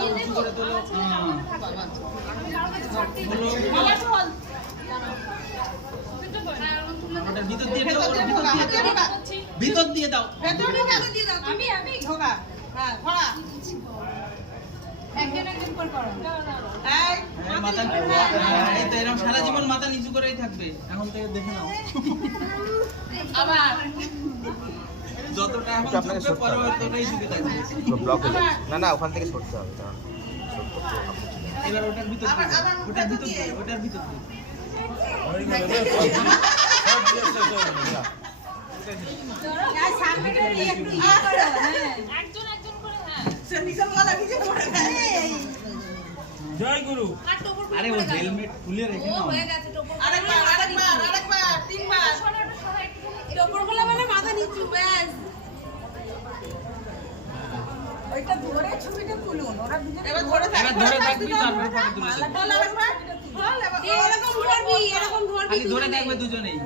আরো উঁচু করে তোলো। ওটা ভিতর দিয়ে দাও, ভিতর দিয়ে দাও। আমি ঢোকা। হ্যাঁ, ঘোড়া। একজন করে করো। মাথা এই তো এরকম সারা জীবন মাথা নিচু করেই থাকবে। এখন থেকে দেখে নাও। আবার যতটা এখন ঝুঁকবে পরবর্তীতেই ঝুঁকে থাকবে। না না ওখান থেকে সরতে হবে। এবার ওটার ভিতর দিয়ে দাও, ওটার ভিতর দিয়ে, ওটার ভিতর দিয়ে। জয় গুরু। আরে ও হেলমেট খুলে রেখে নাও। আরেকবার, তিনবার। টোপর গুলো মানে মাথা নিচু ব্যাস। ওইটা ধরে ছবিটা তুলুন। ওরা দুজনে এবার ধরে থাকবি তারপরে ফটো তুলে দেব। বল আরেকবার। বল এরকম ধরবি, এরকম ধরবি। খালি ধরে থাকবে দুজনেই।